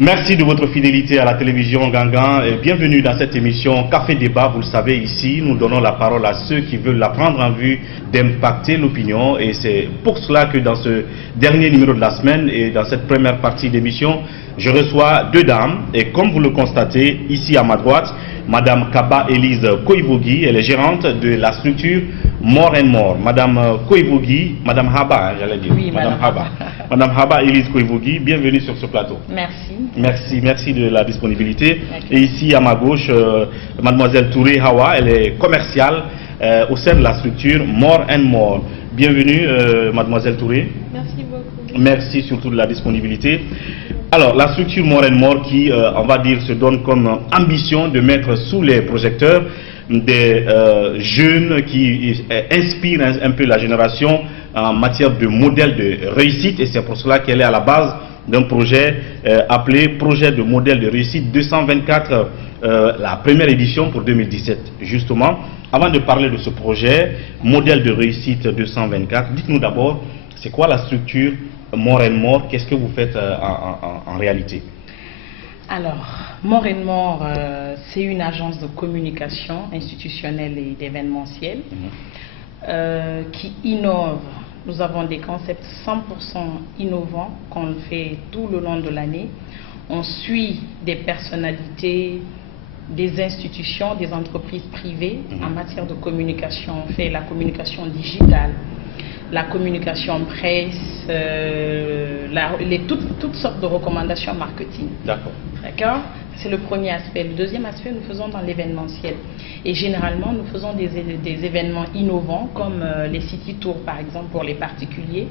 Merci de votre fidélité à la télévision Gangan et bienvenue dans cette émission Café Débat. Vous le savez, ici, nous donnons la parole à ceux qui veulent la prendre en vue d'impacter l'opinion. Et c'est pour cela que dans ce dernier numéro de la semaine et dans cette première partie d'émission, je reçois deux dames. Et comme vous le constatez, ici à ma droite, Madame Kaba Elise Koivogi, elle est gérante de la structure More and More. Madame Koivogi, Madame Haba, j'allais dire. Oui, Madame Haba. Madame Haba Elise Koivogi, bienvenue sur ce plateau. Merci. Merci de la disponibilité. Et ici à ma gauche, Mademoiselle Touré Hawa, elle est commerciale au sein de la structure More and More. Bienvenue, Mademoiselle Touré. Merci beaucoup. Merci surtout de la disponibilité. Alors, la structure More and More qui, on va dire, se donne comme ambition de mettre sous les projecteurs des jeunes qui inspirent un peu la génération en matière de modèle de réussite, et c'est pour cela qu'elle est à la base d'un projet appelé Projet de modèle de réussite 224, la première édition pour 2017. Justement, avant de parler de ce projet, modèle de réussite 224, dites-nous d'abord, c'est quoi la structure More and More? Qu'est-ce que vous faites en réalité? Alors, More and More, c'est une agence de communication institutionnelle et d'événementiel qui innove. Nous avons des concepts 100% innovants qu'on fait tout le long de l'année. On suit des personnalités, des institutions, des entreprises privées en matière de communication. On fait la communication digitale, la communication presse, toutes sortes de recommandations marketing. D'accord. C'est le premier aspect. Le deuxième aspect, nous faisons dans l'événementiel. Et généralement, nous faisons des événements innovants comme les city tours, par exemple, pour les particuliers,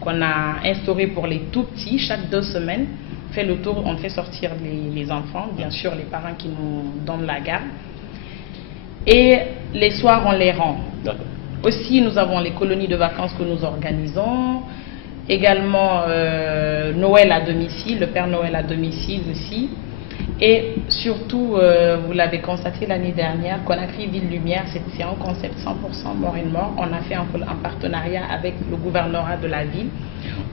qu'on a instauré pour les tout petits. Chaque 2 semaines, on fait le tour, on fait sortir les enfants, bien sûr les parents qui nous donnent la garde. Et les soirs, on les rend. Aussi, nous avons les colonies de vacances que nous organisons. Également, Noël à domicile, le Père Noël à domicile aussi. Et surtout, vous l'avez constaté l'année dernière, Conakry Ville Lumière, c'est un concept 100% More and More. On a fait un partenariat avec le gouvernorat de la ville,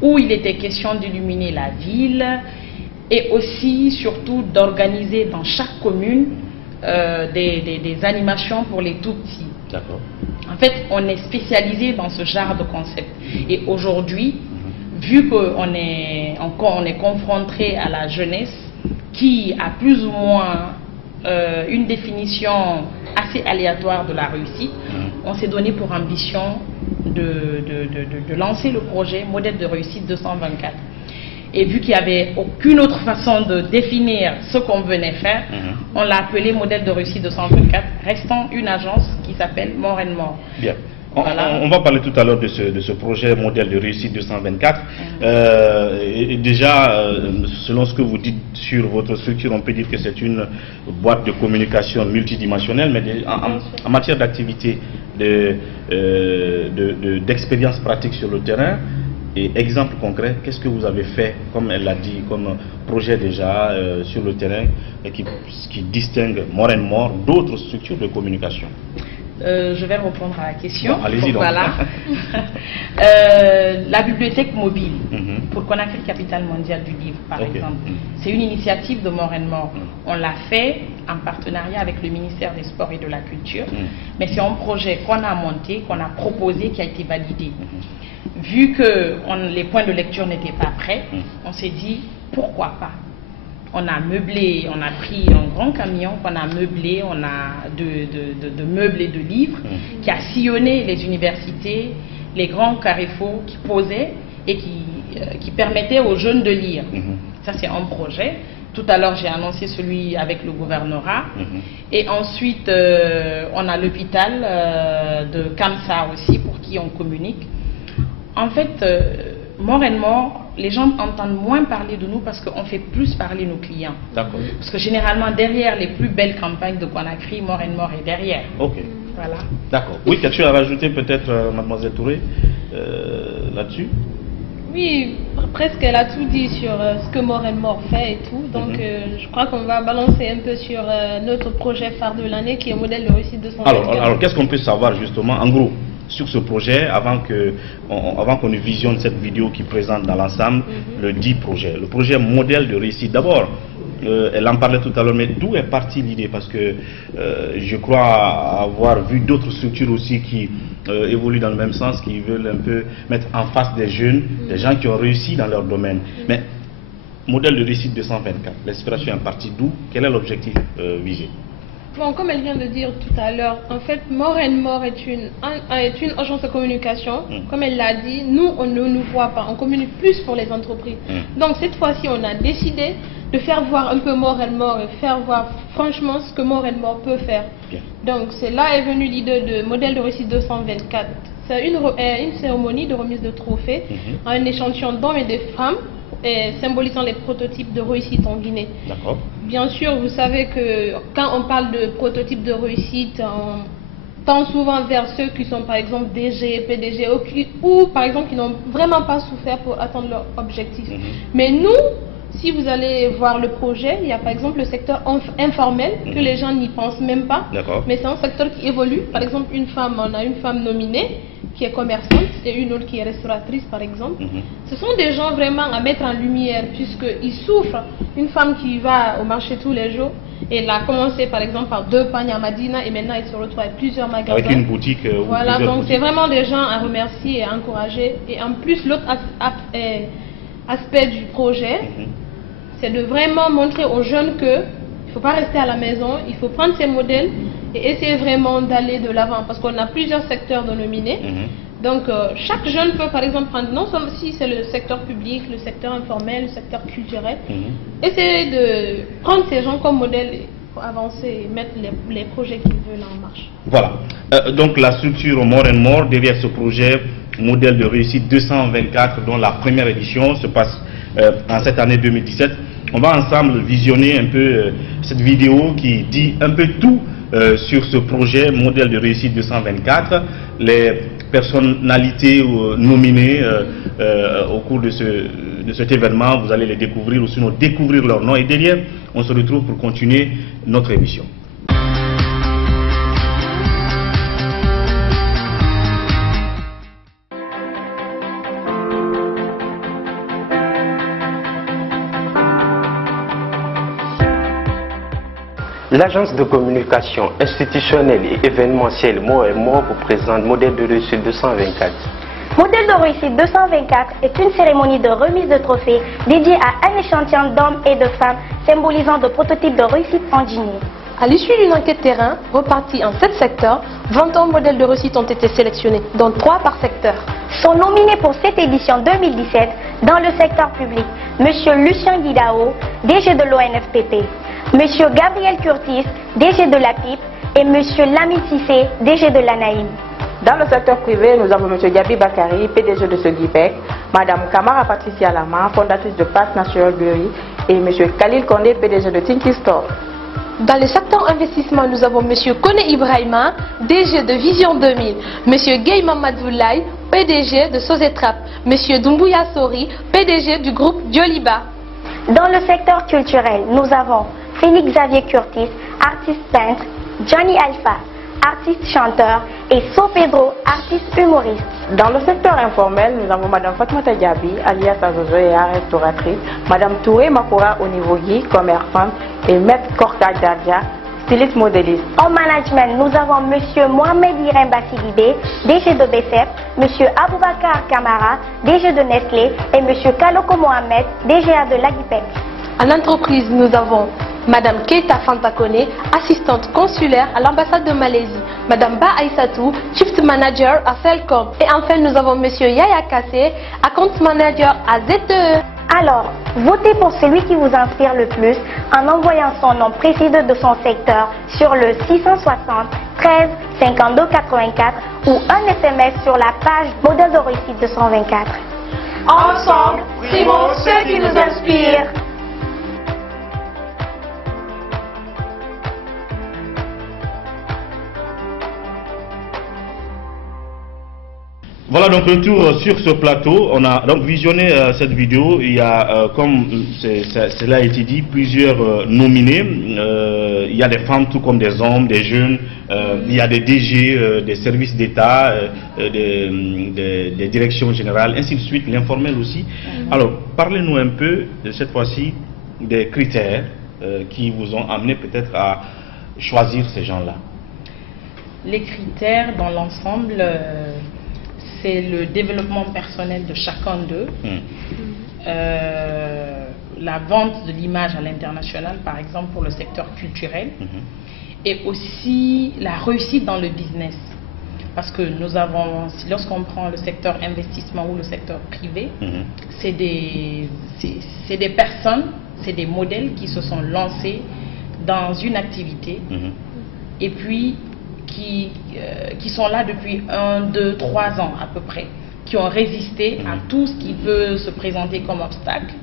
où il était question d'illuminer la ville et aussi, surtout, d'organiser dans chaque commune des animations pour les tout petits. D'accord. En fait, on est spécialisé dans ce genre de concept. Et aujourd'hui, vu qu'on est confronté à la jeunesse qui a plus ou moins une définition assez aléatoire de la réussite, on s'est donné pour ambition de lancer le projet Modèle de réussite 224. Et vu qu'il n'y avait aucune autre façon de définir ce qu'on venait faire, on l'a appelé Modèle de réussite 224, restant une agence qui s'appelle More and More. Bien. On va parler tout à l'heure de ce projet Modèle de réussite 224. Et déjà, selon ce que vous dites sur votre structure, on peut dire que c'est une boîte de communication multidimensionnelle, mais en matière d'activité, d'expérience pratique sur le terrain, et exemple concret, qu'est-ce que vous avez fait, comme elle l'a dit, comme projet déjà sur le terrain, et qui distingue More and More d'autres structures de communication? Je vais répondre à la question. Bon, allez-y donc. Voilà. La bibliothèque mobile pour Conakry, capitale mondiale du livre, par exemple. C'est une initiative de More and More. On l'a fait en partenariat avec le ministère des Sports et de la Culture. Mais c'est un projet qu'on a monté, qu'on a proposé, qui a été validé. Vu que les points de lecture n'étaient pas prêts, on s'est dit pourquoi pas. On a meublé, on a pris un grand camion qu'on a meublé, on a de meubles et de livres qui a sillonné les universités, les grands carrefours qui posaient et qui permettaient aux jeunes de lire. Ça, c'est un projet. Tout à l'heure, j'ai annoncé celui avec le gouvernorat. Et ensuite, on a l'hôpital de Kamsa aussi, pour qui on communique. En fait, More and More, les gens entendent moins parler de nous parce qu'on fait plus parler nos clients. D'accord. Parce que généralement, derrière les plus belles campagnes de Conakry, More and More est derrière. Ok. Voilà. D'accord. Oui, quelque chose à rajouter peut-être, Mademoiselle Touré, là-dessus? Oui, presque elle a tout dit sur ce que More and More fait et tout. Donc je crois qu'on va balancer un peu sur notre projet phare de l'année qui est Modèle de réussite 224. Alors qu'est-ce qu'on peut savoir justement, en gros, sur ce projet avant qu'on ne visionne cette vidéo qui présente dans l'ensemble le dit projet. Le projet modèle de réussite. D'abord, elle en parlait tout à l'heure, mais d'où est partie l'idée? Parce que je crois avoir vu d'autres structures aussi qui évoluent dans le même sens, qui veulent un peu mettre en face des jeunes, des gens qui ont réussi dans leur domaine. Mais modèle de réussite 224, l'inspiration est partie d'où? Quel est l'objectif visé? Bon, comme elle vient de dire tout à l'heure, en fait, More & More est une agence de communication. Comme elle l'a dit, nous, on ne nous voit pas, on communique plus pour les entreprises. Donc, cette fois-ci, on a décidé de faire voir un peu More & More et faire voir franchement ce que More & More peut faire. Bien. Donc, c'est là est venu l'idée de modèle de réussite 224. C'est une cérémonie de remise de trophées à un échantillon d'hommes et de femmes, symbolisant les prototypes de réussite en Guinée. D'accord. Bien sûr, vous savez que quand on parle de prototypes de réussite, on tend souvent vers ceux qui sont par exemple DG, PDG ou par exemple qui n'ont vraiment pas souffert pour atteindre leur objectif. Mais nous, si vous allez voir le projet, il y a par exemple le secteur informel que les gens n'y pensent même pas. Mais c'est un secteur qui évolue. Par exemple, on a une femme nominée qui est commerçante et une autre qui est restauratrice par exemple. Ce sont des gens vraiment à mettre en lumière puisqu'ils souffrent. Une femme qui va au marché tous les jours, elle a commencé par exemple par 2 pagnes à Madina et maintenant elle se retrouve avec plusieurs magasins. Avec une boutique. Voilà, donc c'est vraiment des gens à remercier et à encourager. Et en plus, l'autre aspect du projet, c'est de vraiment montrer aux jeunes qu'il ne faut pas rester à la maison, il faut prendre ces modèles et essayer vraiment d'aller de l'avant parce qu'on a plusieurs secteurs de nominés. Donc chaque jeune peut par exemple prendre, non seulement si c'est le secteur public, le secteur informel, le secteur culturel, essayer de prendre ces gens comme modèle pour avancer et mettre les projets qu'ils veulent en marche. Voilà, donc la structure More & More derrière ce projet modèle de réussite 224 dont la première édition se passe en cette année 2017. On va ensemble visionner un peu cette vidéo qui dit un peu tout sur ce projet modèle de réussite 224, les personnalités nominées au cours de cet événement. Vous allez les découvrir ou sinon découvrir leur nom et derrière on se retrouve pour continuer notre émission. L'agence de communication institutionnelle et événementielle More & More vous présente modèle de réussite 224. Modèle de réussite 224 est une cérémonie de remise de trophées dédiée à un échantillon d'hommes et de femmes symbolisant de prototypes de réussite en Guinée. À l'issue d'une enquête terrain repartie en 7 secteurs, 21 modèles de réussite ont été sélectionnés, dont 3 par secteur. Sont nominés pour cette édition 2017 dans le secteur public M. Lucien Guidao, DG de l'ONFPP, M. Gabriel Curtis, DG de la PIP et M. Lamine Sissé, DG de l'ANAIM. Dans le secteur privé, nous avons M. Gabi Bakari, PDG de Sogipec, Mme Kamara Patricia Lama, fondatrice de Pass National Bury, et M. Khalil Kondé, PDG de Tinky Store. Dans le secteur investissement, nous avons M. Kone Ibrahima, DG de Vision 2000, M. Gay Mamadoulaye, PDG de Sozetrap, M. Doumbouya Sori, PDG du groupe Dioliba. Dans le secteur culturel, nous avons Félix Xavier Curtis, artiste peintre, Johnny Alpha, artiste chanteur, et So Pedro, artiste humoriste. Dans le secteur informel, nous avons Mme Fatmata Diaby, alias Azozoea, restauratrice, Mme Touré Makura au niveau Guy, commerçante, et Maître Korka Djardia, styliste modéliste. En management, nous avons M. Mohamed Iremba Sidibé, DG de BCF, M. Aboubakar Kamara, DG de Nestlé, et M. Kaloko Mohamed, DGA de l'Agipec. En entreprise, nous avons Madame Keita Fantakone, assistante consulaire à l'ambassade de Malaisie, Madame Ba Aïssatou, Shift Manager à Felcom. Et enfin, nous avons Monsieur Yaya Kassé, Account Manager à ZTE. Alors, votez pour celui qui vous inspire le plus en envoyant son nom précis de son secteur sur le 660 13 52 84 ou un SMS sur la page Modèle de réussite 224. Ensemble, primons ceux qui nous inspirent. Voilà. Voilà donc le tour sur ce plateau. On a donc visionné cette vidéo. Il y a, comme cela a été dit, plusieurs nominés. Il y a des femmes tout comme des hommes, des jeunes. Il y a des DG, des services d'État, des directions générales, ainsi de suite, l'informel aussi. Alors, parlez-nous un peu, cette fois-ci, des critères qui vous ont amené peut-être à choisir ces gens-là. Les critères dans l'ensemble, c'est le développement personnel de chacun d'eux, la vente de l'image à l'international, par exemple pour le secteur culturel, et aussi la réussite dans le business. Parce que nous avons, lorsqu'on prend le secteur investissement ou le secteur privé, c'est des personnes, c'est des modèles qui se sont lancés dans une activité et puis qui sont là depuis 1, 2, 3 ans à peu près, qui ont résisté à tout ce qui peut se présenter comme obstacle.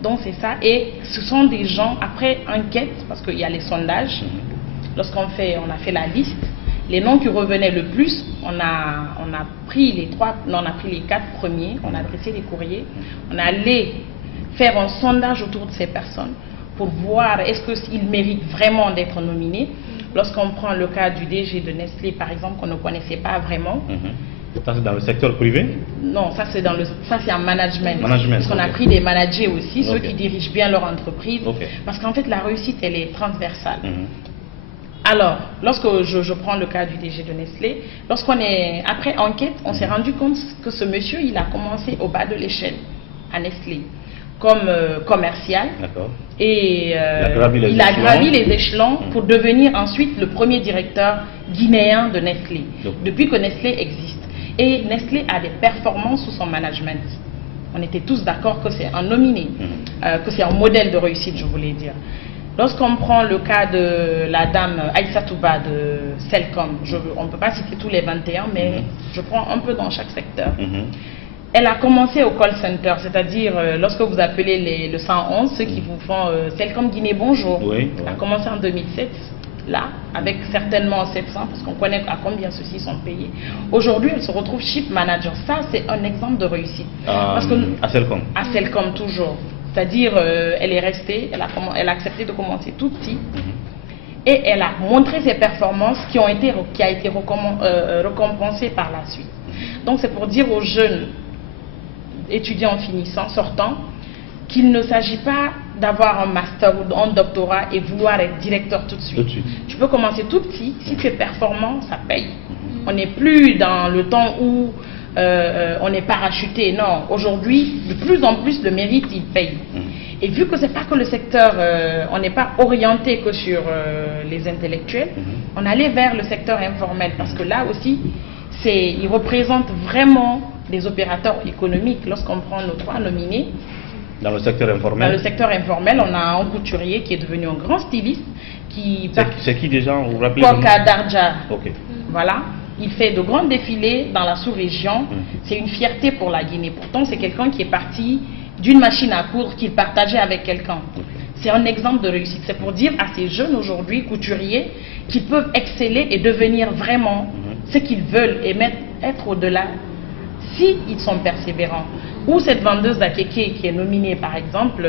Donc c'est ça, et ce sont des gens, après enquête, parce qu'il y a les sondages, lorsqu'on a fait la liste, les noms qui revenaient le plus, on a pris les 4 premiers, on a adressé des courriers, on est allé faire un sondage autour de ces personnes pour voir est-ce qu'ils méritent vraiment d'être nominés. Lorsqu'on prend le cas du DG de Nestlé, par exemple, qu'on ne connaissait pas vraiment. Ça, c'est dans le secteur privé? Non, ça, c'est en management. Parce qu'on a pris des managers aussi, ceux qui dirigent bien leur entreprise. Parce qu'en fait, la réussite, elle est transversale. Alors, lorsque je prends le cas du DG de Nestlé, après enquête, on s'est rendu compte que ce monsieur, il a commencé au bas de l'échelle à Nestlé, comme commercial. Et il a gravi les échelons pour devenir ensuite le premier directeur guinéen de Nestlé, depuis que Nestlé existe. Et Nestlé a des performances sous son management. On était tous d'accord que c'est un nominé, que c'est un modèle de réussite, je voulais dire. Lorsqu'on prend le cas de la dame Aïssatou Ba de Celcom, on ne peut pas citer tous les 21, mais je prends un peu dans chaque secteur. Elle a commencé au call center, c'est-à-dire lorsque vous appelez le 111, ceux qui vous font Celcom Guinée Bonjour. Elle a commencé en 2007, là, avec certainement 700, parce qu'on connaît à combien ceux-ci sont payés. Aujourd'hui, elle se retrouve Chief Manager. Ça, c'est un exemple de réussite. Parce que, à Celcom? À Celcom, toujours. C'est-à-dire, elle est restée, elle a accepté de commencer tout petit. Et elle a montré ses performances qui a été récompensées par la suite. Donc, c'est pour dire aux jeunes étudiants finissants, sortants, qu'il ne s'agit pas d'avoir un master ou un doctorat et vouloir être directeur tout de suite. Tu peux commencer tout petit, si tu es performant, ça paye. On n'est plus dans le temps où on est parachuté, non. Aujourd'hui, de plus en plus, le mérite, il paye. Et vu que ce n'est pas que le secteur, on n'est pas orienté que sur les intellectuels, on allait vers le secteur informel, parce que là aussi, ils représentent vraiment des opérateurs économiques. Lorsqu'on prend nos 3 nominés, dans le secteur informel. Dans le secteur informel, on a un couturier qui est devenu un grand styliste. C'est qui déjà, vous vous rappelez? Koka Darja. Voilà. Il fait de grands défilés dans la sous-région. C'est une fierté pour la Guinée. Pourtant, c'est quelqu'un qui est parti d'une machine à coudre qu'il partageait avec quelqu'un. C'est un exemple de réussite. C'est pour dire à ces jeunes aujourd'hui, couturiers, qui peuvent exceller et devenir vraiment ce qu'ils veulent et être au-delà si ils sont persévérants. Ou cette vendeuse d'Akeke qui est nominée par exemple,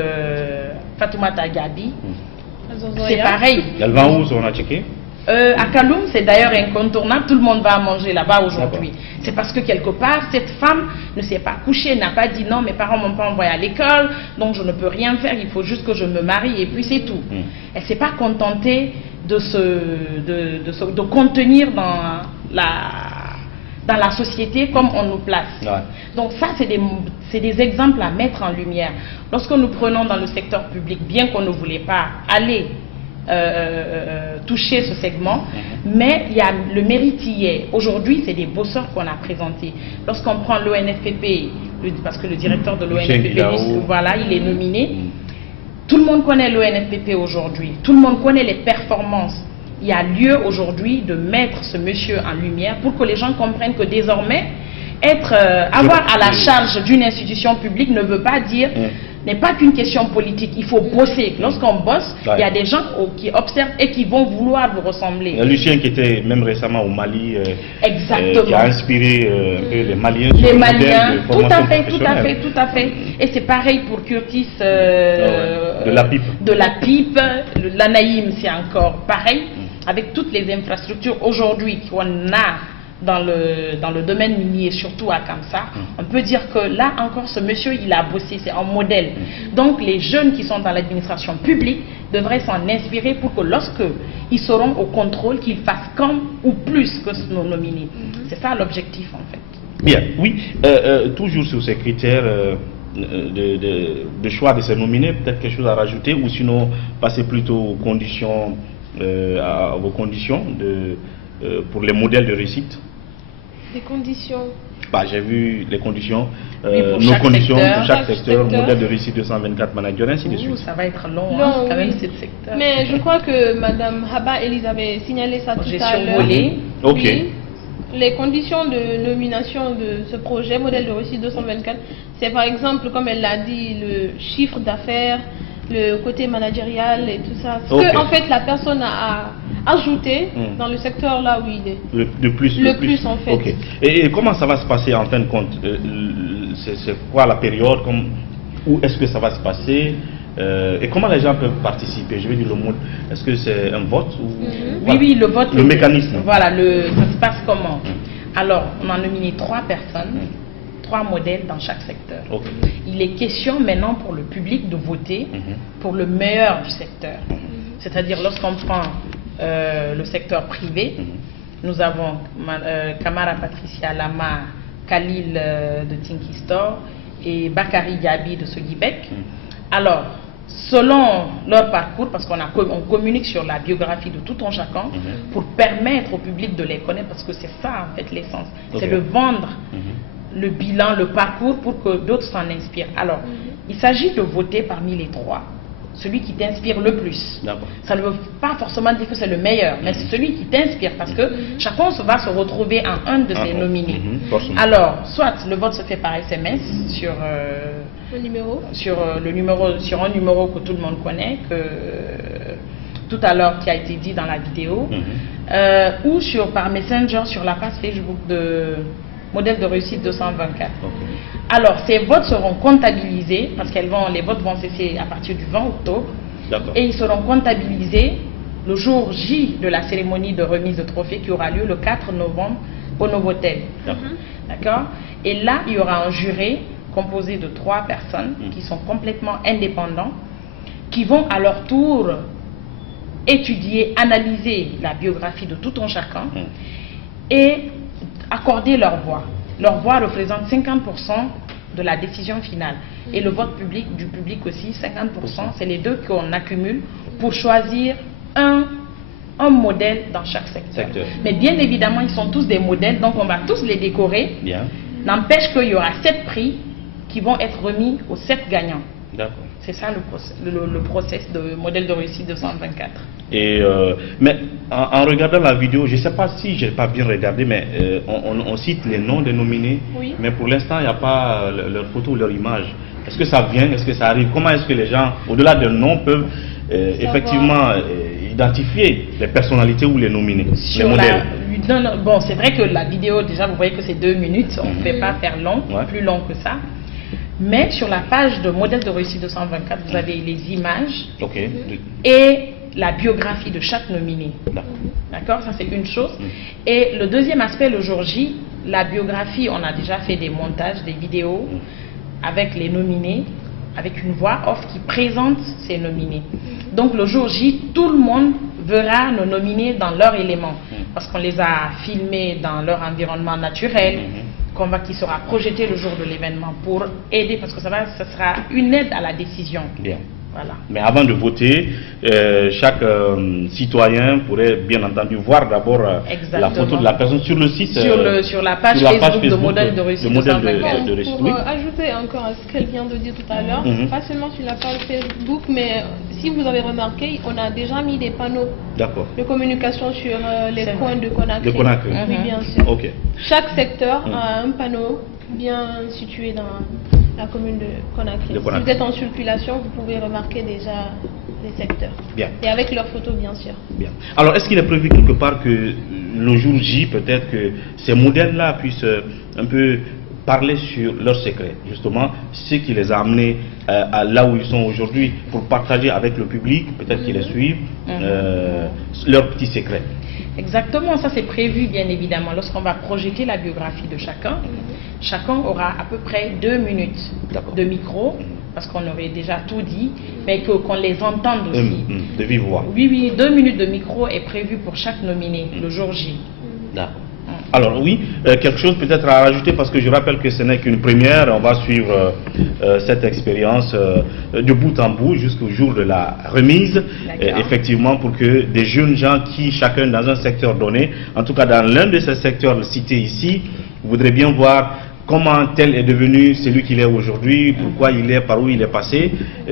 Fatoumata Gabi, c'est pareil. Elle va où son Akeke? À Kaloum, c'est d'ailleurs incontournable, tout le monde va manger là-bas aujourd'hui. C'est parce que quelque part, cette femme ne s'est pas couchée, n'a pas dit non, mes parents ne m'ont pas envoyé à l'école, donc je ne peux rien faire, il faut juste que je me marie et puis c'est tout. Elle ne s'est pas contentée de contenir dans la société comme on nous place. Donc ça, c'est des exemples à mettre en lumière. Lorsque nous prenons dans le secteur public, bien qu'on ne voulait pas aller toucher ce segment, mais il y a le mérite y est. Aujourd'hui, c'est des bosseurs qu'on a présentés. Lorsqu'on prend l'ONFPP, parce que le directeur de l'ONFPP, voilà, il est nominé. Tout le monde connaît l'ONFPP aujourd'hui. Tout le monde connaît les performances. Il y a lieu aujourd'hui de mettre ce monsieur en lumière pour que les gens comprennent que désormais, avoir à la charge d'une institution publique ne veut pas dire, n'est pas qu'une question politique. Il faut bosser. Lorsqu'on bosse, il y a des gens qui observent et qui vont vouloir vous ressembler. Il y a Lucien qui était même récemment au Mali, exactement, qui a inspiré un peu les Maliens. Les Maliens, tout à fait. Et c'est pareil pour Curtis de la Pipe. L'Anaïm, c'est encore pareil. Avec toutes les infrastructures aujourd'hui qu'on a dans le domaine minier, surtout à Kamsa, on peut dire que là encore, ce monsieur, il a bossé, c'est un modèle. Donc les jeunes qui sont dans l'administration publique devraient s'en inspirer pour que lorsque ils seront au contrôle, qu'ils fassent comme ou plus que nos nominés. C'est ça l'objectif en fait. Bien, oui, toujours sur ces critères de choix de ces nominés, peut-être quelque chose à rajouter, ou sinon passer plutôt aux conditions, à vos conditions pour les modèles de réussite. Des conditions. J'ai vu les conditions, nos conditions pour chaque secteur, modèle de réussite 224 managers, ainsi de suite. Ça va être long, quand même, ce secteur. Mais je crois que Mme Haba Elise avait signalé ça tout à l'heure. Ok. Oui, les conditions de nomination de ce projet, modèle de réussite 224, c'est par exemple, comme elle l'a dit, le chiffre d'affaires, le côté managérial et tout ça. Ce que, en fait, la personne a ajouté dans le secteur là où il est. Le plus en fait. Okay. Et comment ça va se passer en fin de compte? C'est quoi la période? Où est-ce que ça va se passer? Et comment les gens peuvent participer? Je veux dire le mot. Est-ce que c'est un vote ou... Oui, le vote. Le mécanisme. Voilà, ça se passe comment? Alors, on a nominé 3 personnes. 3 modèles dans chaque secteur. Okay. Il est question maintenant pour le public de voter pour le meilleur du secteur. C'est-à-dire lorsqu'on prend le secteur privé, nous avons Kamara Patricia Lama, Khalil de Tinky Store et Bakary Gabi de Sogibek. Alors, selon leur parcours, parce qu'on communique sur la biographie de tout un chacun pour permettre au public de les connaître, parce que c'est ça en fait l'essence, c'est de vendre le bilan, le parcours pour que d'autres s'en inspirent. Alors, il s'agit de voter parmi les 3. Celui qui t'inspire le plus. Ça ne veut pas forcément dire que c'est le meilleur, mais c'est celui qui t'inspire parce que chacun va se retrouver en un de ses nominés. Alors, soit le vote se fait par SMS sur un numéro que tout le monde connaît, que tout à l'heure qui a été dit dans la vidéo, ou par Messenger sur la page Facebook de modèle de réussite 224. Alors, ces votes seront comptabilisés, parce que les votes vont cesser à partir du 20 octobre, et ils seront comptabilisés le jour J de la cérémonie de remise de trophée qui aura lieu le 4 novembre au Novotel. D'accord. Et là, il y aura un jury composé de 3 personnes qui sont complètement indépendants, qui vont à leur tour étudier, analyser la biographie de tout un chacun, et accorder leur voix. Leur voix représente 50% de la décision finale. Et le vote du public aussi, 50%, c'est les deux qu'on accumule pour choisir un modèle dans chaque secteur. Mais bien évidemment, ils sont tous des modèles, donc on va tous les décorer. N'empêche qu'il y aura 7 prix qui vont être remis aux 7 gagnants. C'est ça le process de modèle de réussite 224. Et mais en regardant la vidéo, je ne sais pas si je n'ai pas bien regardé, mais on cite les noms des nominés, mais pour l'instant, il n'y a pas leur photo ou leur image. Est-ce que ça vient? Est-ce que ça arrive? Comment est-ce que les gens, au-delà des noms, peuvent effectivement identifier les personnalités ou les nominés, les modèles? Bon, c'est vrai que la vidéo, déjà, vous voyez que c'est 2 minutes, on ne fait pas faire long, plus long que ça. Mais sur la page de modèle de réussite 224, vous avez les images et la biographie de chaque nominé. D'accord? Ça, c'est une chose. Et le deuxième aspect, le jour J, la biographie, on a déjà fait des montages, des vidéos avec les nominés, avec une voix off qui présente ces nominés. Donc, le jour J, tout le monde verra nos nominés dans leur élément. Parce qu'on les a filmés dans leur environnement naturel, qui sera projeté le jour de l'événement pour aider, parce que ça sera une aide à la décision. Voilà. Mais avant de voter, chaque citoyen pourrait bien entendu voir d'abord la photo de la personne sur le site. Sur la page Facebook de modèle de réussite. Pour ajouter encore à ce qu'elle vient de dire tout à l'heure, pas seulement sur la page Facebook, mais si vous avez remarqué, on a déjà mis des panneaux de communication sur les coins de Conakry. Oui, bien sûr. Okay. Chaque secteur a un panneau bien situé dans la commune de Conakry. Si vous êtes en circulation, vous pouvez remarquer déjà les secteurs. Bien. Et avec leurs photos, bien sûr. Bien. Alors, est-ce qu'il est prévu quelque part que le jour J, peut-être que ces modèles-là puissent un peu parler sur leurs secrets, justement, ce qui les a amenés à là où ils sont aujourd'hui, pour partager avec le public, peut-être qu'ils les suivent, leurs petits secrets. Exactement, ça c'est prévu bien évidemment. Lorsqu'on va projeter la biographie de chacun, chacun aura à peu près 2 minutes de micro, parce qu'on aurait déjà tout dit, mais qu'on les entende aussi. De vive voix. Oui, 2 minutes de micro est prévu pour chaque nominé, le jour J. D'accord. Alors oui, quelque chose peut-être à rajouter, parce que je rappelle que ce n'est qu'une première. On va suivre cette expérience de bout en bout jusqu'au jour de la remise, effectivement, pour que des jeunes gens qui, chacun dans un secteur donné, en tout cas dans l'un de ces secteurs cités ici, voudraient bien voir comment tel est devenu celui qu'il est aujourd'hui, pourquoi il est, par où il est passé.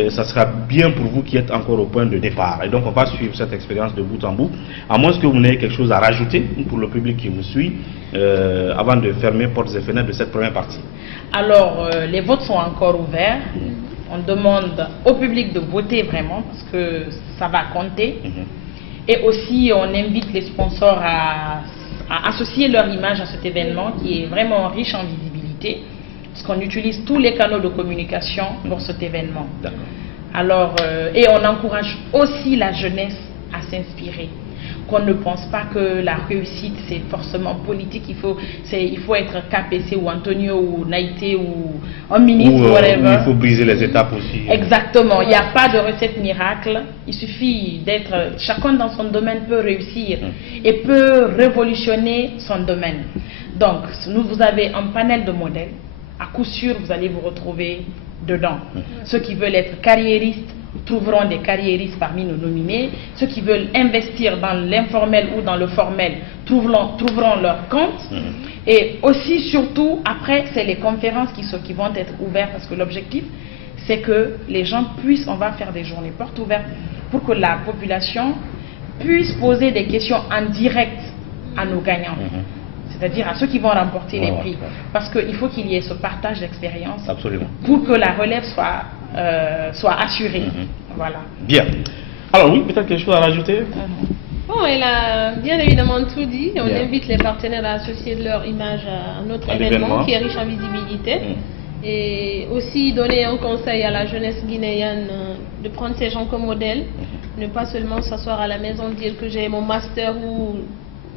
Ça sera bien pour vous qui êtes encore au point de départ. Et donc on va suivre cette expérience de bout en bout, à moins que vous n'ayez quelque chose à rajouter pour le public qui vous suit, avant de fermer portes et fenêtres de cette première partie. Alors, les votes sont encore ouverts. On demande au public de voter vraiment, parce que ça va compter. Et aussi, on invite les sponsors à associer leur image à cet événement qui est vraiment riche en visibilité. Parce qu'on utilise tous les canaux de communication pour cet événement. Alors, et on encourage aussi la jeunesse à s'inspirer. Qu'on ne pense pas que la réussite c'est forcément politique. Il faut être KPC ou Antonio ou Naïté ou un ministre, whatever. Il faut briser les étapes aussi. Exactement. Il n'y a pas de recette miracle. Il suffit d'être... Chacun dans son domaine peut réussir et peut révolutionner son domaine. Donc, vous avez un panel de modèles. À coup sûr, vous allez vous retrouver dedans. Ceux qui veulent être carriéristes trouveront des carriéristes parmi nos nominés. Ceux qui veulent investir dans l'informel ou dans le formel trouveront leur compte. Et aussi, surtout, après, c'est les conférences qui vont être ouvertes, parce que l'objectif, c'est que les gens puissent, on va faire des journées portes ouvertes pour que la population puisse poser des questions en direct à nos gagnants. C'est-à-dire à ceux qui vont remporter les prix. Parce qu'il faut qu'il y ait ce partage d'expérience pour que la relève soit assurée. Voilà. Bien. Alors oui, peut-être quelque chose à rajouter? Bon, elle a bien évidemment tout dit. On invite les partenaires à associer leur image à notre événement qui est riche en visibilité. Et aussi donner un conseil à la jeunesse guinéenne de prendre ces gens comme modèle. Ne pas seulement s'asseoir à la maison, dire que j'ai mon master ou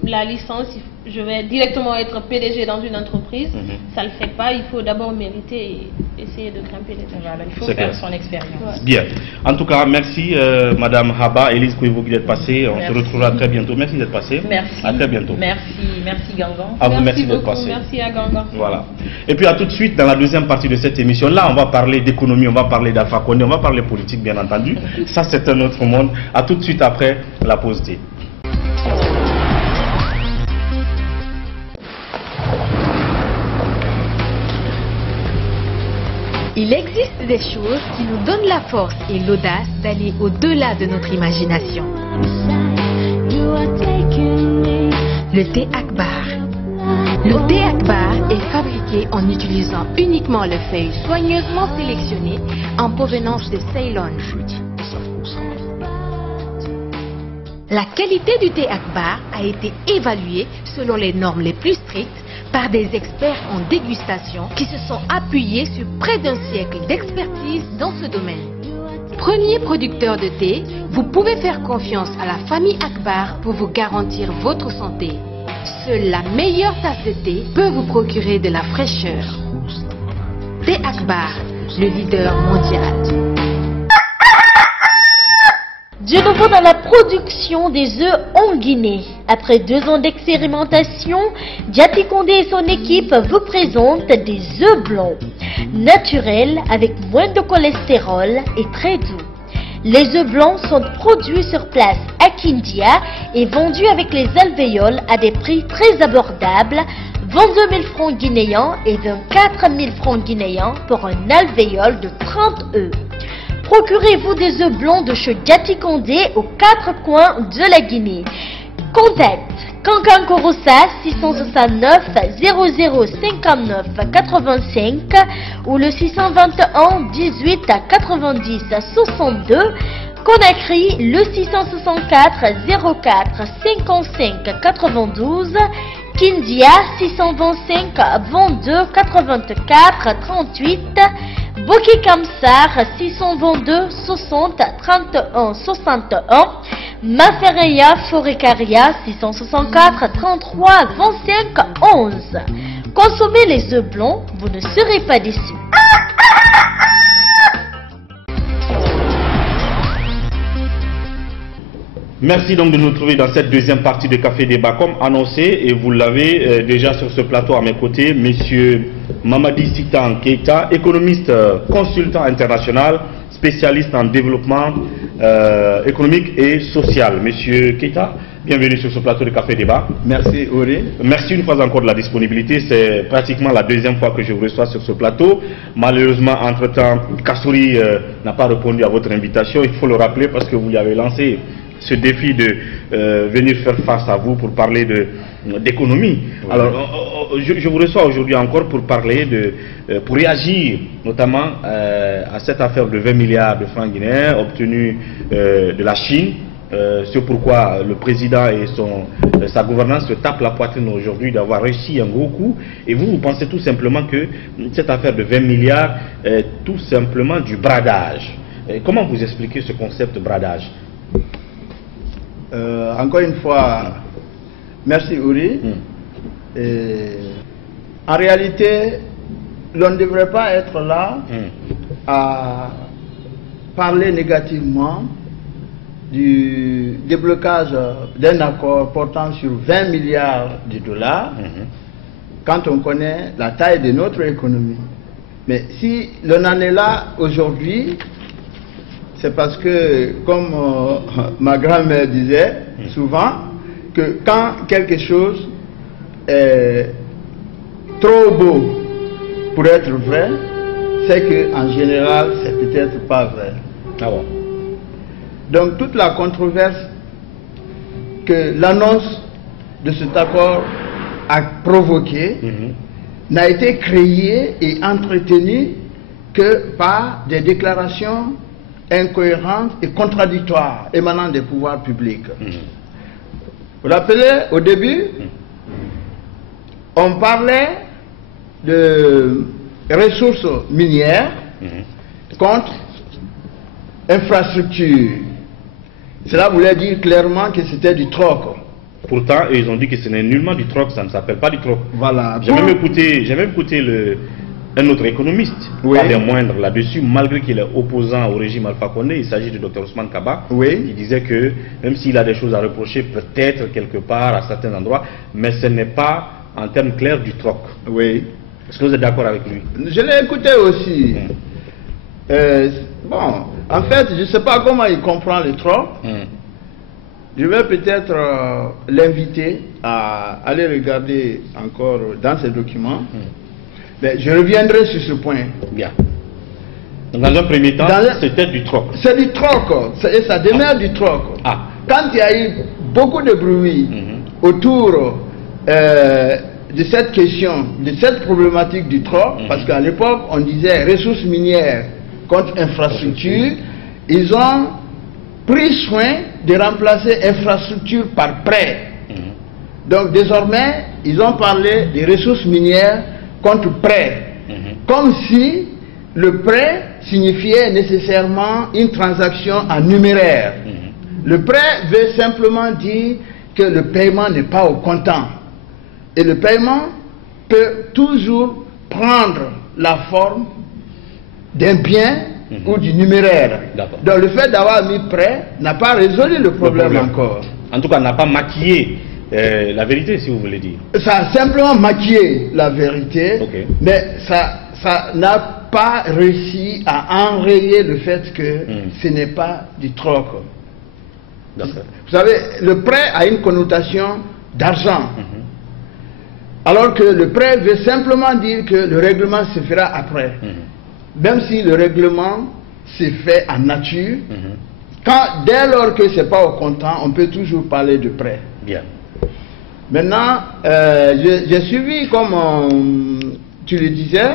la licence, je vais directement être PDG dans une entreprise. Ça ne le fait pas, il faut d'abord mériter et essayer de grimper les échelons. Voilà, il faut faire son expérience. Bien. En tout cas, merci Madame Haba, Élise Kouivou qui d'être passée. On se retrouvera très bientôt. Merci d'être passée. Merci. À très bientôt. Merci Gangan. À vous, merci d'être passé. Merci à Gangan. Voilà. Et puis à tout de suite dans la deuxième partie de cette émission. Là, on va parler d'économie, on va parler d'Alpha Condé, on va parler politique bien entendu. Ça, c'est un autre monde. À tout de suite après la pause thé. Il existe des choses qui nous donnent la force et l'audace d'aller au-delà de notre imagination. Le thé Akbar. Le thé Akbar est fabriqué en utilisant uniquement les feuilles soigneusement sélectionnées en provenance de Ceylon. La qualité du thé Akbar a été évaluée selon les normes les plus strictes par des experts en dégustation qui se sont appuyés sur près d'un siècle d'expertise dans ce domaine. Premier producteur de thé, vous pouvez faire confiance à la famille Akbar pour vous garantir votre santé. Seule la meilleure tasse de thé peut vous procurer de la fraîcheur. Thé Akbar, le leader mondial. De nouveau dans la production des œufs en Guinée. Après 2 ans d'expérimentation, Diaty Condé et son équipe vous présentent des œufs blancs, naturels avec moins de cholestérol et très doux. Les œufs blancs sont produits sur place à Kindia et vendus avec les alvéoles à des prix très abordables, 22 000 francs guinéens et 24 000 francs guinéens pour un alvéole de 30 œufs. Procurez-vous des œufs blancs de chez Djatikondé aux 4 coins de la Guinée. Contact Kankan Korosa 669 00 59 85 ou le 621 18 90 62. Conakry le 664 04 55 92. Kindia 625 22 84 38. Boki Kamsar 622 60 31 61. Mafereya Forecaria 664 33 25 11. Consommez les œufs blancs, vous ne serez pas déçus. Merci donc de nous trouver dans cette deuxième partie de Café Débat comme annoncé, et vous l'avez déjà sur ce plateau à mes côtés, Monsieur Mamadi Sitan Keita, économiste consultant international, spécialiste en développement économique et social. Monsieur Keita, bienvenue sur ce plateau de Café Débat. Merci Ori. Merci une fois encore de la disponibilité. C'est pratiquement la deuxième fois que je vous reçois sur ce plateau. Malheureusement, entre-temps, Kassouri n'a pas répondu à votre invitation. Il faut le rappeler parce que vous lui avez lancé ce défi de venir faire face à vous pour parler d'économie. Oui. Alors, je vous reçois aujourd'hui encore pour parler pour réagir notamment à cette affaire de 20 milliards de francs guinéens obtenus de la Chine. C'est pourquoi le président et sa gouvernance se tapent la poitrine aujourd'hui d'avoir réussi un gros coup. Et vous pensez tout simplement que cette affaire de 20 milliards est tout simplement du bradage. Comment vous expliquez ce concept de bradage? Encore une fois, merci Uri. En réalité, l'on ne devrait pas être là à parler négativement du déblocage d'un accord portant sur 20 milliards de dollars quand on connaît la taille de notre économie. Mais si l'on en est là aujourd'hui, c'est parce que, comme ma grand-mère disait souvent, que quand quelque chose est trop beau pour être vrai, c'est qu'en général, c'est peut-être pas vrai. Ah bon. Donc toute la controverse que l'annonce de cet accord a provoqué n'a été créée et entretenue que par des déclarations incohérentes et contradictoires émanant des pouvoirs publics. Vous vous rappelez, au début, on parlait de ressources minières contre infrastructures. Cela voulait dire clairement que c'était du troc. Pourtant, ils ont dit que ce n'est nullement du troc, ça ne s'appelle pas du troc. Voilà. J'ai même écouté un autre économiste, pas des moindres là-dessus, malgré qu'il est opposant au régime Alpha Condé. Il s'agit du Dr Ousmane Kaba. Il disait que même s'il a des choses à reprocher, peut-être quelque part à certains endroits, mais ce n'est pas en termes clairs du troc. Oui. Est-ce que vous êtes d'accord avec lui? Je l'ai écouté aussi. Bon, en fait, je ne sais pas comment il comprend le troc. Je vais peut-être l'inviter à aller regarder encore dans ses documents. Mais je reviendrai sur ce point. Bien. Donc dans un premier temps, c'était du troc. C'est du troc, et ça demeure du troc. Quand il y a eu beaucoup de bruit autour de cette question, de cette problématique du troc, parce qu'à l'époque, on disait ressources minières contre infrastructure, ils ont pris soin de remplacer infrastructure par prêt. Donc désormais, ils ont parlé des ressources minières contre prêt, comme si le prêt signifiait nécessairement une transaction en numéraire. Le prêt veut simplement dire que le paiement n'est pas au comptant. Et le paiement peut toujours prendre la forme d'un bien ou du numéraire. Donc le fait d'avoir mis prêt n'a pas résolu le problème encore. En tout cas, n'a pas maquillé la vérité, si vous voulez dire. Ça a simplement maquillé la vérité, mais ça n'a pas réussi à enrayer le fait que ce n'est pas du troc. Vous savez, le prêt a une connotation d'argent. Alors que le prêt veut simplement dire que le règlement se fera après. Même si le règlement se fait en nature, dès lors que ce n'est pas au comptant, on peut toujours parler de prêt. Bien. Maintenant, j'ai suivi, comme tu le disais,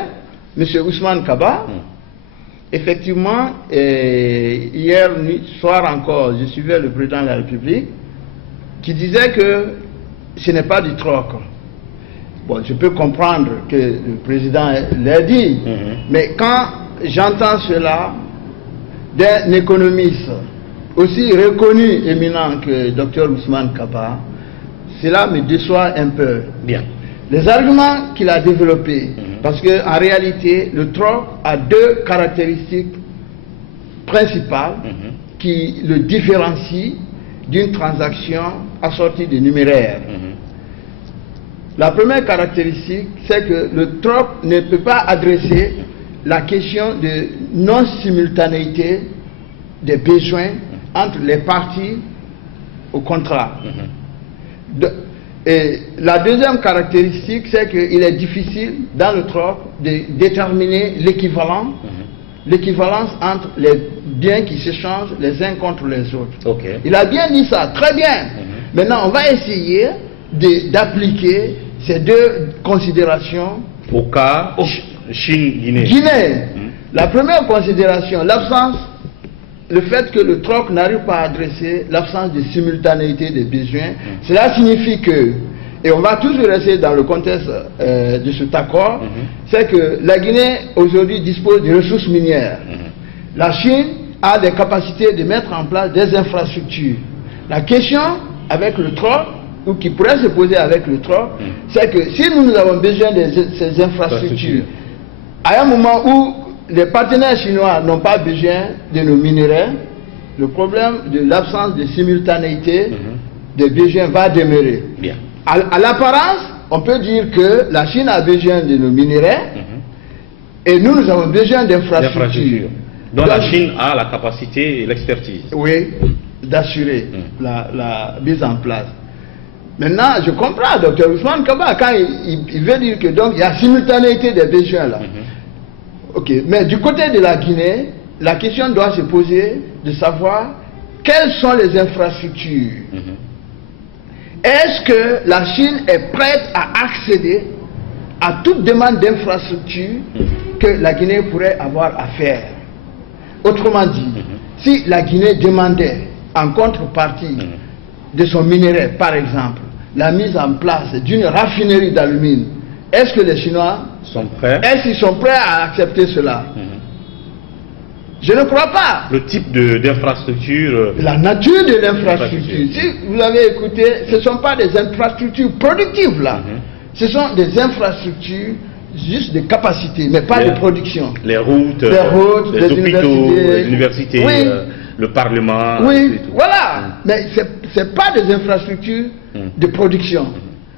M. Ousmane Kaba. Effectivement, hier soir encore, je suivais le président de la République qui disait que ce n'est pas du troc. Bon, je peux comprendre que le président l'a dit, mais quand j'entends cela d'un économiste aussi reconnu, éminent que Dr Ousmane Kaba, cela me déçoit un peu. Bien. Les arguments qu'il a développés, parce qu'en réalité, le troc a deux caractéristiques principales qui le différencient d'une transaction assortie de numéraires. La première caractéristique, c'est que le troc ne peut pas adresser la question de non-simultanéité des besoins entre les parties au contrat. Et la deuxième caractéristique, c'est qu'il est difficile dans le troc de déterminer l'équivalence entre les biens qui s'échangent les uns contre les autres. Il a bien dit ça, très bien. Maintenant, on va essayer d'appliquer ces deux considérations au cas Chine-Guinée. La première considération, le fait que le troc n'arrive pas à adresser l'absence de simultanéité des besoins, cela signifie que, et on va toujours rester dans le contexte de cet accord, c'est que la Guinée aujourd'hui dispose de ressources minières. La Chine a des capacités de mettre en place des infrastructures. La question avec le troc, ou qui pourrait se poser avec le troc, c'est que si nous avons besoin de ces infrastructures, à un moment où les partenaires chinois n'ont pas besoin de nos minerais, le problème de l'absence de simultanéité des besoins va demeurer. Bien. À l'apparence, on peut dire que la Chine a besoin de nos minerais et nous avons besoin d'infrastructures. Donc la Chine a la capacité et l'expertise. Oui, d'assurer la mise en place. Maintenant, je comprends Dr Ousmane Kaba quand il veut dire que donc il y a simultanéité des besoins là. Ok, mais du côté de la Guinée, la question doit se poser de savoir quelles sont les infrastructures. Est-ce que la Chine est prête à accéder à toute demande d'infrastructure que la Guinée pourrait avoir à faire? Autrement dit, si la Guinée demandait en contrepartie de son minerai, par exemple, la mise en place d'une raffinerie d'alumine, est-ce que les Chinois sont prêts? Est-ce qu'ils sont prêts à accepter cela? Je ne crois pas. Le type d'infrastructure. La nature de l'infrastructure. Si vous avez écouté, ce ne sont pas des infrastructures productives là. Ce sont des infrastructures juste de capacité, mais pas de production. Les routes, les hôpitaux, les universités, le Parlement. Oui, voilà. Mais ce n'est pas des infrastructures de production.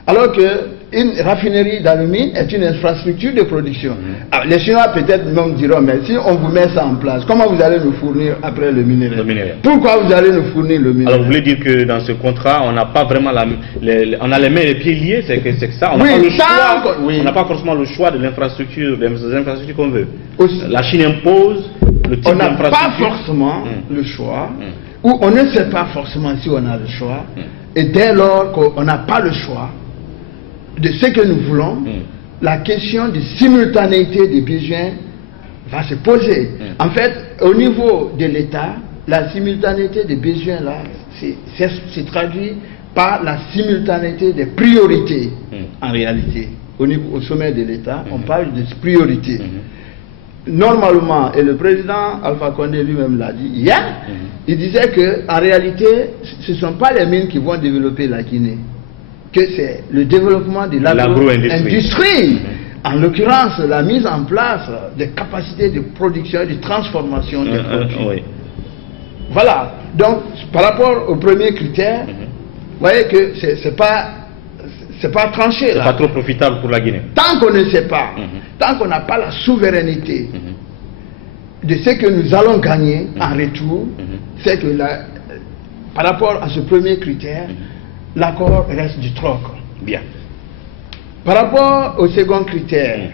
Alors qu'une raffinerie d'alumine est une infrastructure de production. Alors, les Chinois peut-être même diront, mais si on vous met ça en place, comment vous allez nous fournir après le minerai? Pourquoi vous allez nous fournir le minerai? Alors vous voulez dire que dans ce contrat, on n'a pas vraiment on a les mains et les pieds liés, c'est que ça, on n'a pas le choix, on n'a pas forcément le choix de l'infrastructure, des infrastructures qu'on veut. La Chine impose le type d'infrastructure. On n'a pas forcément le choix, ou on ne sait pas forcément si on a le choix, et dès lors qu'on n'a pas le choix de ce que nous voulons, la question de simultanéité des besoins va se poser. En fait, au niveau de l'État, la simultanéité des besoins là, c'est traduit par la simultanéité des priorités. En réalité, au sommet de l'État, on parle de priorités. Normalement, et le président Alpha Condé lui-même l'a dit hier, il disait que en réalité, ce ne sont pas les mines qui vont développer la Guinée, que c'est le développement de l'agro-industrie. En l'occurrence, la mise en place des capacités de production et de transformation des produits. Voilà. Donc, par rapport au premier critère, vous voyez que c'est pas tranché. C'est pas trop profitable pour la Guinée. Tant qu'on ne sait pas, tant qu'on n'a pas la souveraineté de ce que nous allons gagner en retour, c'est que par rapport à ce premier critère, l'accord reste du troc. Bien. Par rapport au second critère,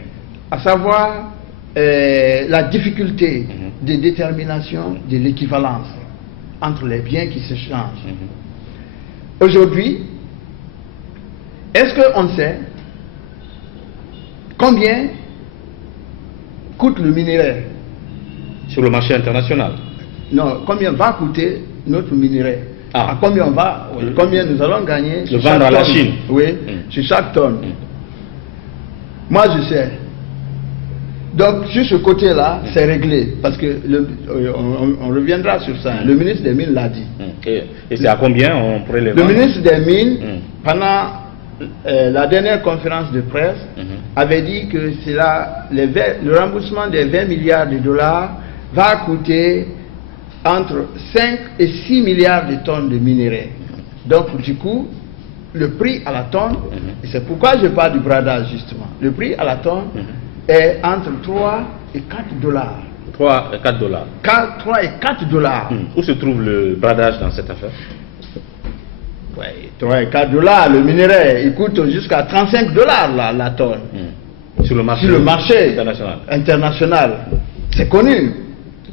à savoir la difficulté de détermination de l'équivalence entre les biens qui se changent. Aujourd'hui, est-ce qu'on sait combien coûte le minerai sur le marché international? Non, combien va coûter notre minerai? À combien nous allons gagner le vendre à la Chine? Oui, sur chaque tonne. Moi je sais. Donc sur ce côté-là, c'est réglé. Parce que on reviendra sur ça. Le ministre des Mines l'a dit. Et c'est à combien on pourrait les vendre? Le ministre des Mines, pendant la dernière conférence de presse, avait dit que le remboursement des 20 milliards de dollars va coûter entre 5 et 6 milliards de tonnes de minerais. Donc du coup, le prix à la tonne, et c'est pourquoi je parle du bradage justement, le prix à la tonne est entre 3 et 4 dollars. 3 et 4 dollars. 3 et 4 dollars. Où se trouve le bradage dans cette affaire? Oui, 3 et 4 dollars, le minerai, il coûte jusqu'à 35 dollars la tonne. Sur le marché, international. C'est connu.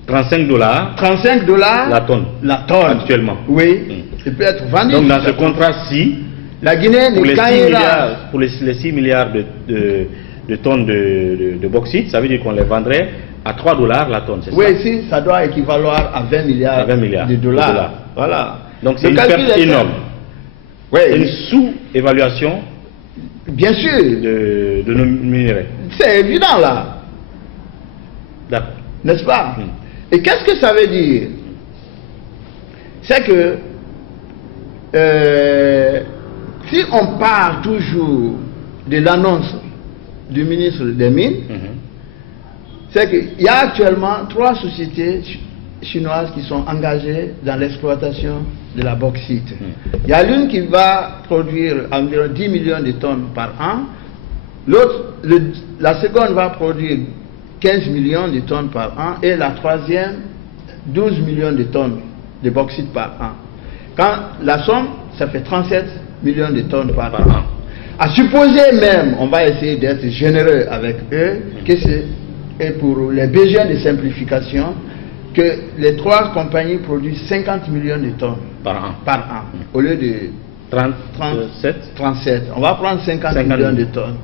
35 dollars. 35 dollars la tonne. La tonne. Actuellement. Oui. Il peut être vendu. Donc dans ce contrat-ci, la Guinée ne gagnera. Pour les 6 milliards de tonnes de bauxite, ça veut dire qu'on les vendrait à 3 dollars la tonne, c'est ça? Oui, si, ça doit équivaloir à 20 milliards, de dollars. Voilà. Donc c'est une perte énorme. Oui. Une sous-évaluation. Bien sûr. De nos minerais. C'est évident là. D'accord. N'est-ce pas? Et qu'est-ce que ça veut dire? C'est que si on parle toujours de l'annonce du ministre des Mines, c'est qu'il y a actuellement 3 sociétés chinoises qui sont engagées dans l'exploitation de la bauxite. Il y a l'une qui va produire environ 10 millions de tonnes par an, la seconde va produire 15 millions de tonnes par an et la troisième 12 millions de tonnes de bauxite par an. Quand la somme, ça fait 37 millions de tonnes par an. À supposer même, on va essayer d'être généreux avec eux, que c'est pour les besoins de simplification, que les 3 compagnies produisent 50 millions de tonnes par an. Au lieu de 37. On va prendre 50 millions de tonnes.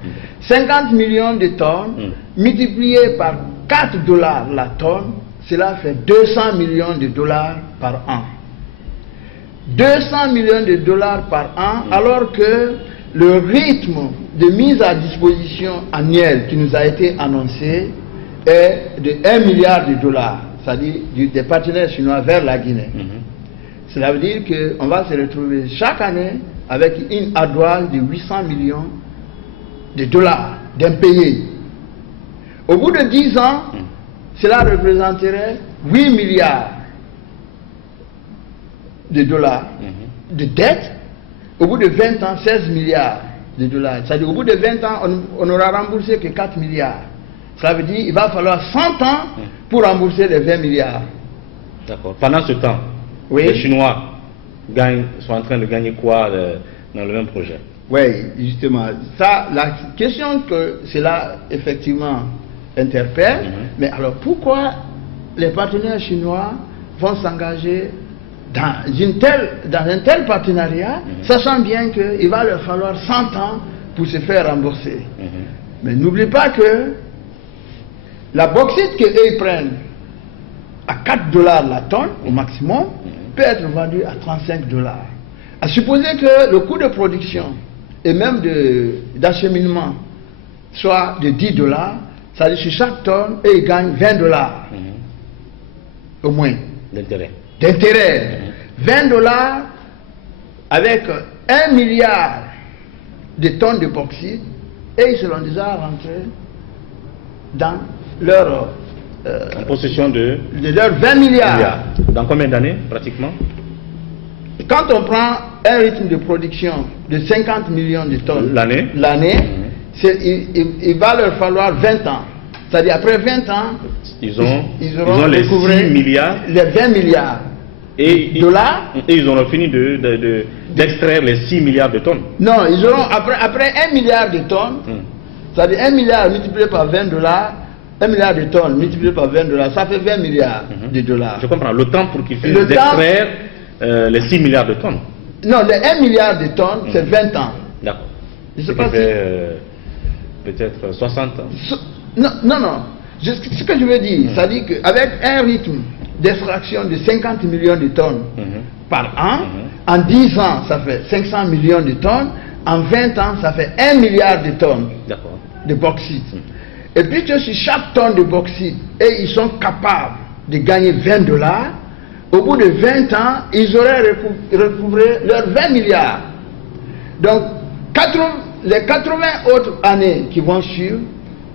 50 millions de tonnes multiplié par 4 dollars la tonne, cela fait 200 millions de dollars par an. 200 millions de dollars par an, alors que le rythme de mise à disposition annuelle qui nous a été annoncé est de 1 milliard de dollars, c'est-à-dire des partenaires chinois vers la Guinée. Cela veut dire qu'on va se retrouver chaque année avec une ardoise de 800 millions de dollars d'impayés. Au bout de 10 ans, cela représenterait 8 milliards de dollars de dettes. Au bout de 20 ans, 16 milliards de dollars. C'est-à-dire au bout de 20 ans, on n'aura remboursé que 4 milliards. Cela veut dire qu'il va falloir 100 ans pour rembourser les 20 milliards. D'accord. Pendant ce temps, les Chinois sont en train de gagner quoi dans le même projet? Oui, justement. Ça, la question que cela effectivement interpelle, mais alors pourquoi les partenaires chinois vont s'engager dans un tel partenariat, sachant bien qu'il va leur falloir 100 ans pour se faire rembourser? Mais n'oublie pas que la bauxite qu'eux prennent à 4 dollars la tonne au maximum peut être vendue à 35 dollars. À supposer que le coût de production et même d'acheminement soit de 10 dollars, ça veut dire sur chaque tonne, ils gagnent 20 dollars au moins d'intérêt. 20 dollars avec 1 milliard de tonnes de bauxite, et ils seront déjà rentrés dans leur en possession de leurs 20 milliards. Dans combien d'années pratiquement? quand on prend un rythme de production de 50 millions de tonnes l'année, il va leur falloir 20 ans. C'est-à-dire après 20 ans, ils auront les 6 milliards. Les 20 milliards. Et ils auront fini d'extraire les 6 milliards de tonnes. Non, ils auront, après 1 milliard de tonnes, c'est-à-dire 1 milliard multiplié par 20 dollars, 1 milliard de tonnes multiplié par 20 dollars, ça fait 20 milliards de dollars. Je comprends, le temps pour qu'ils finissent d'extraire les 6 milliards de tonnes. Non, les 1 milliard de tonnes, c'est 20 ans. D'accord. Je sais pas si... peut-être 60 ans. Non. Ce que je veux dire, c'est-à-dire qu'avec un rythme d'extraction de 50 millions de tonnes par an, en 10 ans, ça fait 500 millions de tonnes, en 20 ans, ça fait 1 milliard de tonnes de bauxite. Et puis sur chaque tonne de bauxite, et ils sont capables de gagner 20 dollars, au bout de 20 ans, ils auraient recouvré leurs 20 milliards. Donc, les 80 autres années qui vont suivre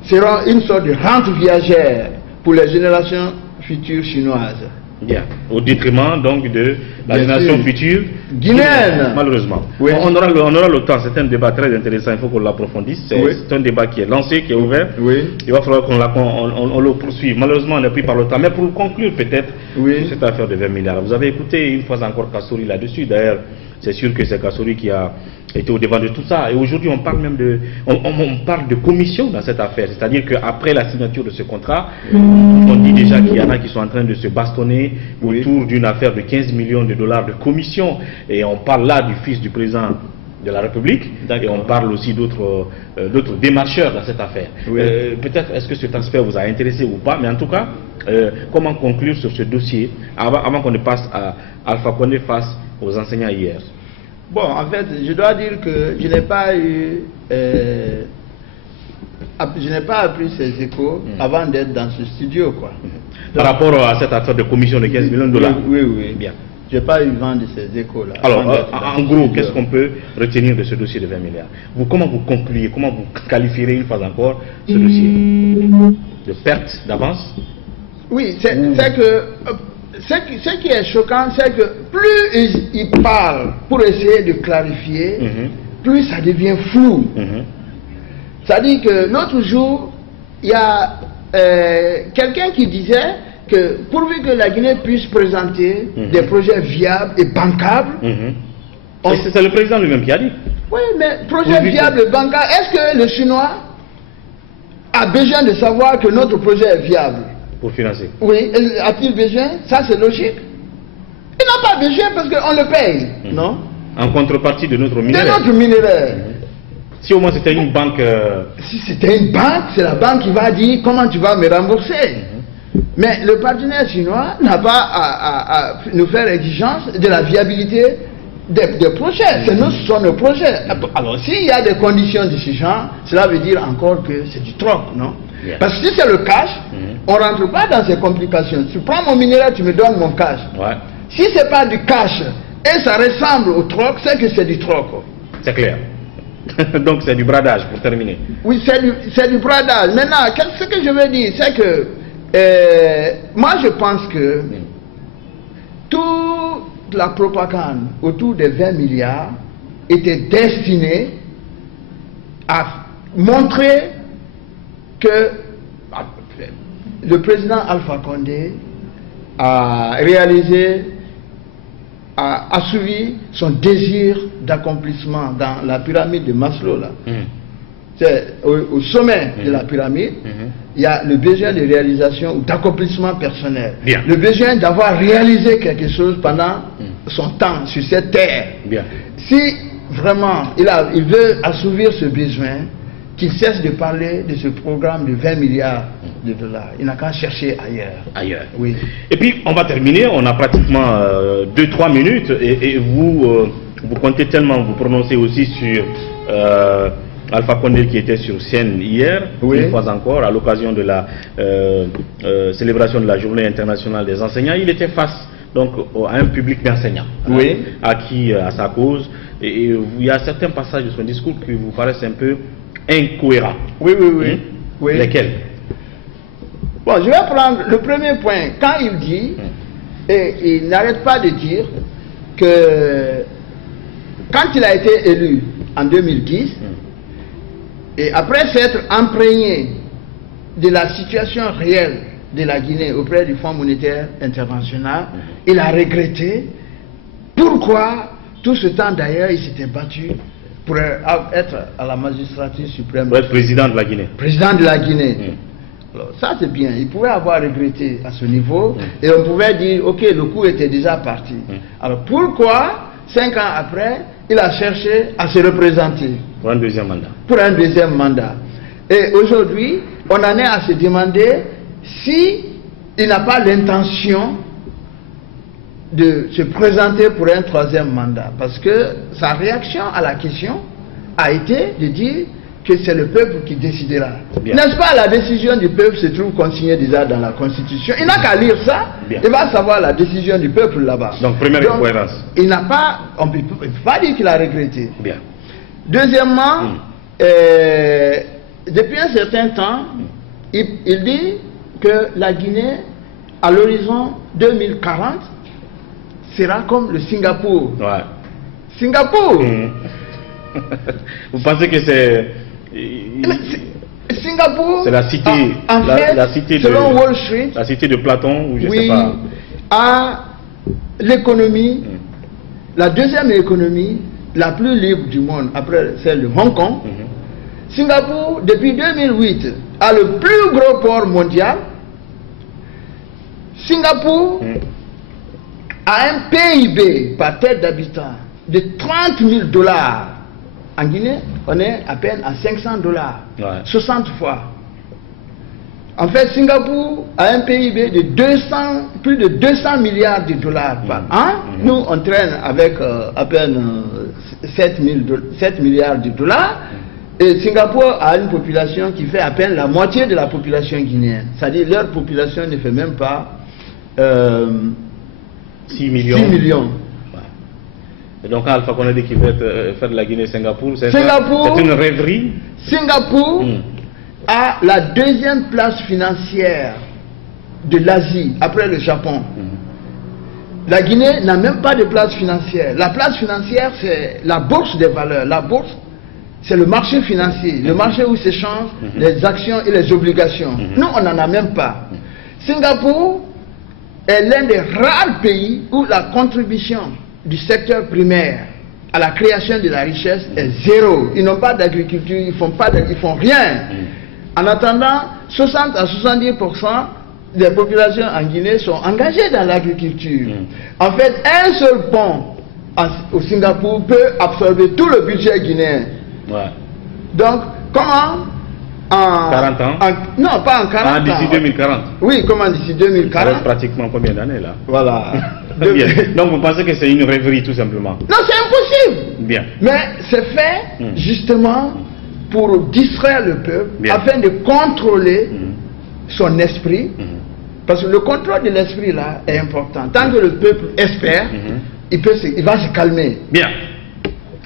seront une sorte de rente viagère pour les générations futures chinoises. Bien. Au détriment donc de la génération future guinéenne. Malheureusement. Oui. On aura le temps, c'est un débat très intéressant, il faut qu'on l'approfondisse. C'est un débat qui est lancé, qui est ouvert. Il va falloir qu'on le poursuive. Malheureusement, on est pris par le temps. Mais pour conclure peut-être cette affaire de 20 milliards, vous avez écouté une fois encore Kassory là-dessus. D'ailleurs, c'est sûr que c'est Kassory qui a été au devant de tout ça. Et aujourd'hui, on parle même on parle de commission dans cette affaire. C'est-à-dire qu'après la signature de ce contrat, on dit déjà qu'il y en a qui sont en train de se bastonner autour d'une affaire de 15 millions de dollars de commission. Et on parle là du fils du président de la République. Et on parle aussi d'autres démarcheurs dans cette affaire. Peut-être est-ce que cet aspect vous a intéressé ou pas, mais en tout cas, comment conclure sur ce dossier avant qu'on ne passe à Alpha Condé face aux enseignants hier? Bon, en fait, je dois dire que je n'ai pas eu, appris ces échos avant d'être dans ce studio, quoi. Par rapport à cette affaire de commission de 15 millions de dollars. Oui. Bien. Je n'ai pas eu vent de ces échos-là. Alors, en gros, qu'est-ce qu'on peut retenir de ce dossier de 20 milliards? Comment vous concluez, comment vous qualifierez une fois encore ce dossier de perte d'avance? Oui, c'est que... Ce qui est choquant, c'est que plus ils parlent pour essayer de clarifier, plus ça devient flou. C'est-à-dire que l'autre jour, il y a quelqu'un qui disait que pourvu que la Guinée puisse présenter des projets viables et bancables... C'est le président lui-même qui a dit. Oui, mais projet viable et bancable, est-ce que le Chinois a besoin de savoir que notre projet est viable? Pour financer. Oui, a-t-il besoin? Ça, c'est logique. Il n'a pas besoin parce qu'on le paye, non? En contrepartie de notre minerai. De notre minerai. Si au moins c'était une banque... Si c'était une banque, c'est la banque qui va dire comment tu vas me rembourser. Mais le partenaire chinois n'a pas à nous faire exigence de la viabilité des projets. Ce sont nos projets. Alors, s'il y a des conditions de ce genre, cela veut dire encore que c'est du troc, non? Parce que si c'est le cash, on ne rentre pas dans ces complications. Tu prends mon minerai, tu me donnes mon cash. Si ce n'est pas du cash et ça ressemble au troc, c'est que c'est du troc. C'est clair. Donc c'est du bradage pour terminer. Oui, c'est du bradage. Maintenant, ce que je veux dire, c'est que moi je pense que toute la propagande autour des 20 milliards était destinée à montrer que le président Alpha Condé a réalisé, a assouvi son désir d'accomplissement dans la pyramide de Maslow. C'est au sommet de la pyramide, il y a le besoin de réalisation ou d'accomplissement personnel. Le besoin d'avoir réalisé quelque chose pendant son temps sur cette terre. Si vraiment il veut assouvir ce besoin, qu'il cesse de parler de ce programme de 20 milliards de dollars. Il n'a qu'à chercher ailleurs. Oui. Et puis, on va terminer. On a pratiquement 2-3 minutes. Et vous comptez tellement vous prononcer aussi sur Alpha Condé qui était sur scène hier, une fois encore, à l'occasion de la célébration de la Journée internationale des enseignants. Il était face donc à un public d'enseignants, acquis à sa cause. Et il y a certains passages de son discours qui vous paraissent un peu incohérent. Oui. Lesquels? Bon, je vais prendre le premier point. Quand il dit, et il n'arrête pas de dire, que quand il a été élu en 2010, et après s'être imprégné de la situation réelle de la Guinée auprès du Fonds monétaire international, il a regretté pourquoi tout ce temps d'ailleurs il s'était battu pour être à la magistrature suprême. Pour être président de la Guinée. Président de la Guinée. Alors, ça c'est bien, il pouvait avoir regretté à ce niveau et on pouvait dire ok, le coup était déjà parti. Alors pourquoi 5 ans après il a cherché à se représenter pour un deuxième mandat? Pour un deuxième mandat. Et aujourd'hui on en est à se demander si il n'a pas l'intention de se présenter pour un troisième mandat, parce que sa réaction à la question a été de dire que c'est le peuple qui décidera. N'est-ce pas? La décision du peuple se trouve consignée déjà dans la Constitution. Il n'a qu'à lire ça, il va savoir la décision du peuple là-bas. Donc première incohérence. Il n'a pas, on ne peut pas dire qu'il a regretté. Bien. Deuxièmement, depuis un certain temps, il dit que la Guinée, à l'horizon 2040, sera comme le Singapour. Ouais. Singapour. Vous pensez que c'est... Singapour, c'est la cité, en fait, la cité selon Wall Street, la cité de Platon, ou je sais pas. A l'économie, la deuxième économie la plus libre du monde après celle de Hong Kong. Singapour, depuis 2008, a le plus gros port mondial. Singapour a un PIB par tête d'habitant de 30 000 $. En Guinée, on est à peine à 500 $, 60 fois. En fait, Singapour a un PIB de plus de 200 milliards de dollars par an. Nous, on traîne avec à peine 7 milliards de $. Et Singapour a une population qui fait à peine la moitié de la population guinéenne. C'est-à-dire leur population ne fait même pas 6 millions. 6 millions. Et donc Alpha Condé dit qu'il veut faire de la Guinée-Singapour, c'est une rêverie. Singapour a la deuxième place financière de l'Asie, après le Japon. La Guinée n'a même pas de place financière. La place financière, c'est la bourse des valeurs. La bourse, c'est le marché financier, le marché où s'échangent les actions et les obligations. Nous, on n'en a même pas. Singapour est l'un des rares pays où la contribution du secteur primaire à la création de la richesse est zéro. Ils n'ont pas d'agriculture, ils font rien. En attendant, 60 à 70% des populations en Guinée sont engagées dans l'agriculture. En fait, un seul pont au Singapour peut absorber tout le budget guinéen. Donc, comment en 40 ans? Non, pas en 40 ans. D'ici 2040. Oui, comment d'ici 2040? Ça reste pratiquement combien d'années là? Voilà. Bien. Donc vous pensez que c'est une rêverie tout simplement? Non, c'est impossible. Bien. Mais c'est fait justement pour distraire le peuple, afin de contrôler son esprit. Parce que le contrôle de l'esprit là est important. Tant que le peuple espère, il va se calmer. Bien.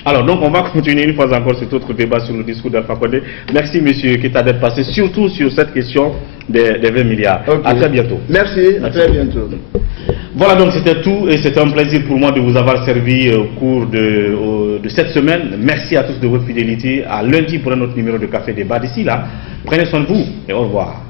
Alors, donc, on va continuer une fois encore cet autre débat sur le discours d'Alpha Condé. Merci, monsieur Keita, d'être passé, surtout sur cette question des 20 milliards. À très bientôt. Merci, à très bientôt. Voilà, donc c'était tout, et c'était un plaisir pour moi de vous avoir servi au cours de cette semaine. Merci à tous de votre fidélité. À lundi pour un autre numéro de Café Débat. D'ici là, prenez soin de vous et au revoir.